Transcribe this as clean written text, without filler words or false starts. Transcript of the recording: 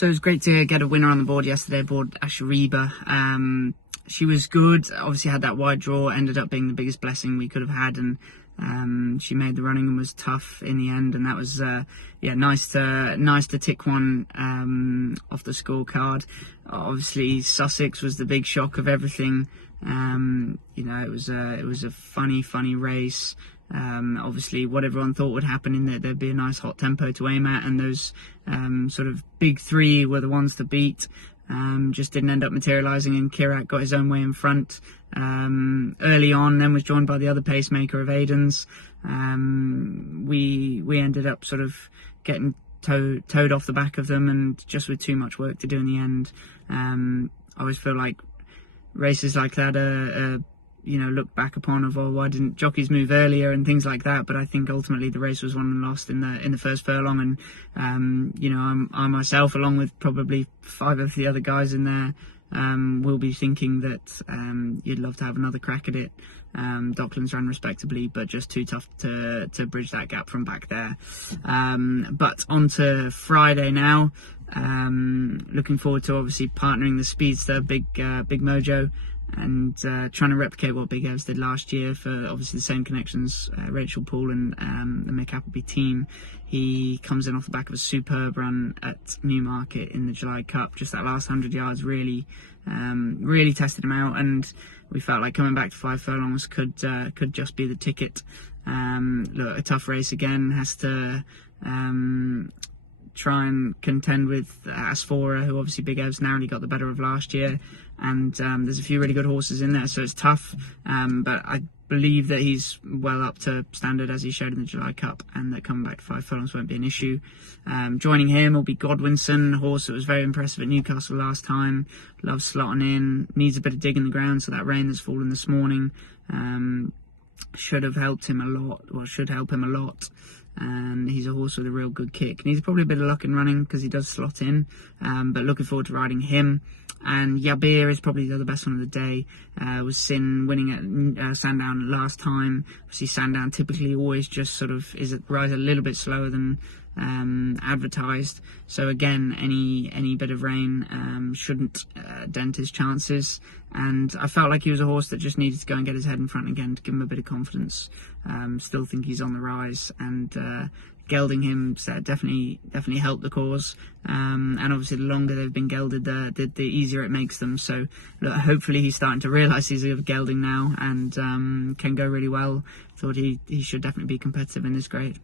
So it was great to get a winner on the board yesterday aboard Ashariba. She was good, obviously had that wide draw, ended up being the biggest blessing we could have had, and she made the running and was tough in the end, and that was nice to tick one off the scorecard. Obviously Sussex was the big shock of everything. It was a funny race. Obviously what everyone thought would happen in that there'd be a nice hot tempo to aim at, and those sort of big three were the ones to beat. Just didn't end up materialising, and Kirat got his own way in front early on, then was joined by the other pacemaker of Aiden's. We ended up sort of getting towed off the back of them, and just with too much work to do in the end. I always feel like races like that are looked back upon of, why didn't jockeys move earlier and things like that, but I think ultimately the race was won and lost in the first furlong, and I myself, along with probably 5 of the other guys in there, will be thinking that you'd love to have another crack at it. Docklands ran respectably, but just too tough to bridge that gap from back there. But on to Friday now. Looking forward to obviously partnering the speedster Big Mojo, and trying to replicate what Big Evs did last year for obviously the same connections, Rachel Poole and the Mick Appleby team. He comes in off the back of a superb run at Newmarket in the July Cup. Just that last 100 yards really tested him out, and we felt like coming back to 5 furlongs could just be the ticket. Look, a tough race again, has to try and contend with Asphora, who obviously Big Evs narrowly got the better of last year, and there's a few really good horses in there, so it's tough, but I believe that he's well up to standard as he showed in the July Cup, and that coming back to 5 furlongs won't be an issue. Joining him will be Godwinson, a horse that was very impressive at Newcastle last time, loves slotting in, needs a bit of dig in the ground, so that rain that's fallen this morning should help him a lot. And he's a horse with a real good kick. Needs probably a bit of luck in running because he does slot in, but looking forward to riding him. And Yabir is probably the other best one of the day. Was Sin winning at Sandown last time. Obviously Sandown typically always just sort of rides a little bit slower than advertised, so again any bit of rain shouldn't dent his chances, and I felt like he was a horse that just needed to go and get his head in front again to give him a bit of confidence. Still think he's on the rise, and gelding him definitely helped the cause, and obviously the longer they've been gelded, the easier it makes them. So look, hopefully he's starting to realise he's a gelding now, and can go really well. Thought he should definitely be competitive in this grade.